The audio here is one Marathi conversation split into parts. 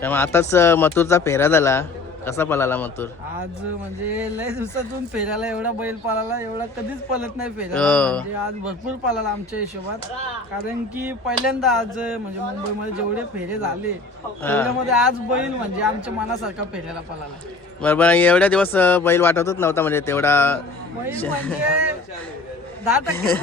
त्यामुळे आताच मथुरचा फेरा झाला. कसा पळाला मथुर? आज म्हणजे लय दिवसातून फेरायला एवढा बैल पाळाला एवढा कधीच पळत नाही फेरायला हो. म्हणजे आज भरपूर पाळाला आमच्या हिशोबात. कारण की पहिल्यांदा आज म्हणजे मुंबईमध्ये जेवढे फेरे झाले तेवढ्यामध्ये आज बैल म्हणजे आमच्या मनासारखा फेरायला पळाला. बरोबर एवढ्या दिवस बैल वाटतच नव्हता म्हणजे तेवढा दहा टक्के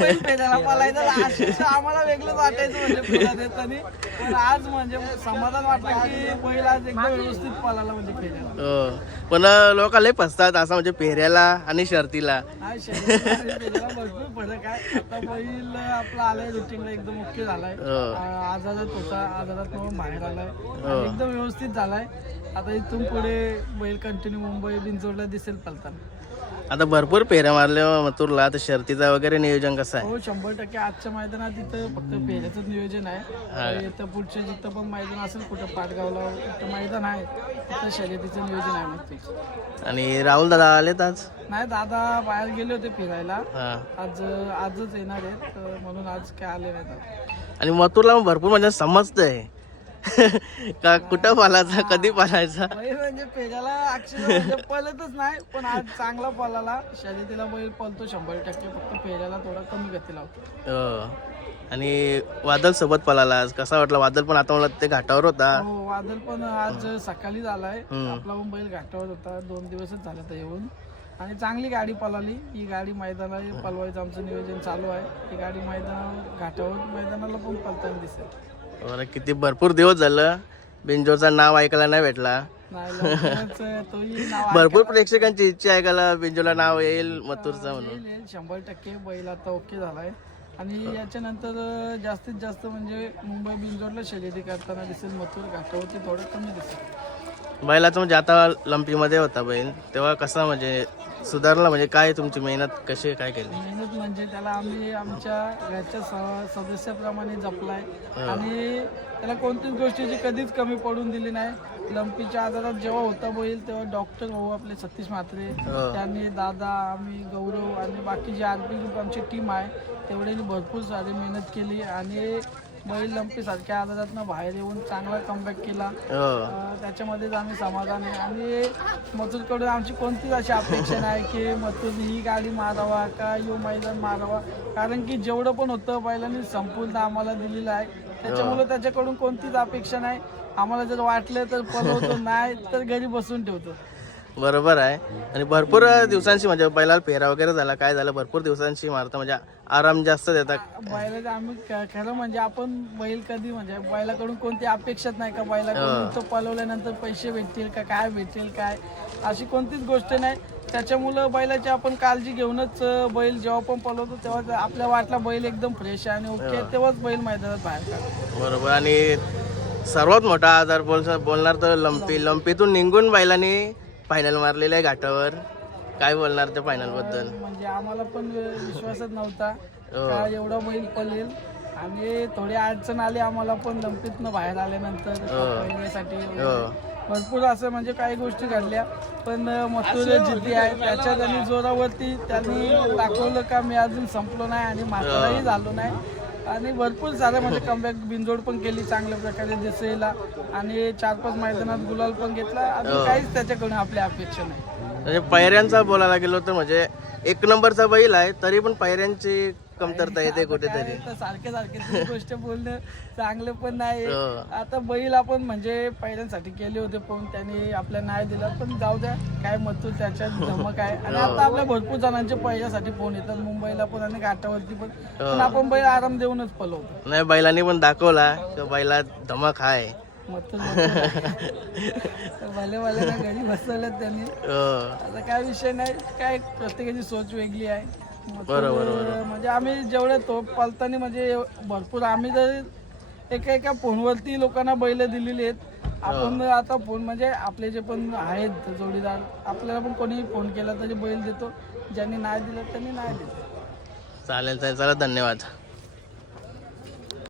पळायचा आम्हाला वेगळंच वाटायचं म्हणजे पण आज म्हणजे समाधान वाटलं की बैल आज एकदम व्यवस्थित पळाला म्हणजे हो. पण लोक लय फसतात असं म्हणजे फेऱ्याला आणि शर्तीला. भरपूर फरक आहे. आता बैल आपला आलाय रुटीनला एकदम ओके झालाय. हो. आ- आजारात होता आजारात बाहेर आलाय. हो. आणि एकदम व्यवस्थित झालाय. आता इथून पुढे बैल कंटिन्यू मुंबई बिनजोडला दिसेल पलताना. आता भरपूर फेऱ्या मारल्या मथुरला. तर शर्तीचा वगैरे नियोजन कसं आहे? हो शंभर टक्के आजच्या मैदानात इथं फक्त फेऱ्याचंच नियोजन हा. आहे येतं पुढच्या जिथं पण मैदान असेल कुठं पाटगावला कुठं मैदान आहे तिथं शर्यतीचं नियोजन आहे मग ते आणि राहुल दादा आलेत आज? नाही दादा बाहेर गेले होते फिरायला. हा. आज आजच येणार आहेत म्हणून आज काय आले नाही. आणि मथुरला भरपूर म्हणजे समजतंय. का कुठं पालायचा कधी पालायचा? बैल म्हणजे पेजाला अक्षर म्हणजे पळतच नाही पण आज चांगला पळाला. शर्यतीला बैल पळतो शंभर टक्के फक्त पेजाला थोडा कमी गती लावतो हो आणि वादल सोबत पळाला आज. कसा वाटला? वादल पण आता मला ते घाटावर होता. हो वादल पण आज सकाळी झालाय. हम्म. आपला पण बैल घाटावर होता. दोन दिवसच झाला तर येऊन. आणि चांगली गाडी पळाली. ही गाडी मैदानाला पळवायचं आमचं नियोजन चालू आहे. ही गाडी मैदानावर घाटावर मैदानाला पण पळताना दिसेल. बरं किती भरपूर दिवस झालं बिंजोचं नाव ऐकायला नाही भेटला. भरपूर प्रेक्षकांची इच्छा ऐकायला बिंजोला नाव येईल मथुरचं म्हणून. शंभर टक्के बैल आता ओके झालाय. आणि याच्यानंतर जास्तीत जास्त म्हणजे मुंबई बिंजोडला शर्यती करताना दिसेल मथुर घाटावरती थोडं कमी दिसेल. बैलाचं म्हणजे आता लंपीमध्ये होता बैल. तेव्हा कसा म्हणजे सुधारला म्हणजे काय तुमची मेहनत कशी काय केली? मेहनत म्हणजे त्याला आम्ही आमच्या घरच्या स- सदस्याप्रमाणे जपलाय. आणि त्याला कोणतीच गोष्टीची कधीच कमी पडून दिली नाही. लंपीच्या आजारात जेव्हा होता बैल तेव्हा डॉक्टर भाऊ आपले सतीश म्हात्रे हो. त्यांनी दादा आम्ही गौरव आणि बाकी जे आर पी ग्रुप आमची टीम आहे तेवढ्याने भरपूर सारी मेहनत केली. आणि बैल लंपी सारख्या आजारातनं बाहेर येऊन चांगला कमबॅक केला. हो. अं, त्याच्यामध्येच आम्ही समाधान आहे. आणि मथुरकडून आमची कोणतीच अशी अपेक्षा नाही की मथुर ही गाडी मारावा का यो मैदान मारावा. कारण की जेवढं पण होतं बैलांनी संपूर्ण आम्हाला दिलेलं आहे. त्याच्यामुळे त्याच्याकडून कोणतीच अपेक्षा नाही. आम्हाला जर वाटलं तर पळवतो नाही तर घरी बसून ठेवतो. बरोबर आहे. आणि भरपूर दिवसांशी म्हणजे बैलाला फेरा वगैरे झाला काय झालं भरपूर दिवसांशी मारता म्हणजे आराम जास्त देतात. बैलाचं आम्ही ख- खरं म्हणजे आपण बैल कधी म्हणजे बैलाकडून कोणती अपेक्षाच नाही का? बैलाकडून तो पळवल्यानंतर पैसे भेटतील का? काय भेटेल काय? अशी कोणतीच गोष्ट नाही. त्याच्यामुळं बैलाची आपण काळजी घेऊनच अं, बैल जेव्हा पण पळवतो तेव्हा आपल्या वाटला बैल एकदम फ्रेश आहे आणि ओके आहे, तेव्हाच बैल मैदानात बाहेर काढतो. बरोबर. आणि सर्वात मोठा आजार बोल बोलणार तर लंपी. लंपीतून निघून बैलांनी फायनल मारलेलं आहे घाटावर. काय बोलणार त्या फायनलबद्दल? म्हणजे आम्हाला पण विश्वासच नव्हता. हो. का एवढा बैल पळेल आणि थोडी अडचण आली आम्हाला पण लंपीतनं बाहेर आल्यानंतर पळण्यासाठी हो. भरपूर असं म्हणजे काही गोष्टी घडल्या. पण मथुर जिद्दी आहे. त्याच्या त्यांनी जोरावरती त्यांनी दाखवलं का मी अजून संपलो नाही आणि म्हाताराही झालो नाही. आणि भरपूर साऱ्या म्हणजे कमबॅक बिनजोड पण केली चांगल्या प्रकारे दिसेला आणि चार पाच मैदानात गुलाल पण घेतला. अजून काहीच त्याच्याकडून आपल्या अपेक्षा नाही. म्हणजे पायऱ्यांचा बोलायला गेलो तर म्हणजे एक नंबरचा बैल आहे तरी पण पायऱ्यांची कमतरता येते कुठेतरी. तर सारखे सारखे गोष्ट बोलणं चांगलं पण नाही. हो. आता बैल आपण म्हणजे पहिल्यांसाठी केले होते पण त्यांनी आपल्या नाही दिला. पण जाऊ द्या काय मत त्याच्यात धमक आहे. आणि आता आपल्या भरपूर जणांचे पहिल्यासाठी फोन येतात. मुंबईला पण आणि घाटावरती पण. पण आपण बैल आराम देऊनच पलवतो नाही बैलांनी पण दाखवला की बैला धमक आहे. भले भले घरी बसवलं त्यांनी. हो. आता काय विषय नाही. काय प्रत्येकाची सोच वेगळी आहे. बरोबर, म्हणजे आम्ही जेवढे तो पालताना म्हणजे भरपूर आम्ही जर एका एका फोनवरती लोकांना बैल दिलेली आहेत. आपण आता फोन म्हणजे आपले जे पण आहेत जोडीदार आपल्याला पण कोणी फोन केला तरी बैल देतो. ज्यांनी नाही दिलं त्यांनी नाही दिलं चालेल चालेल. चला धन्यवाद.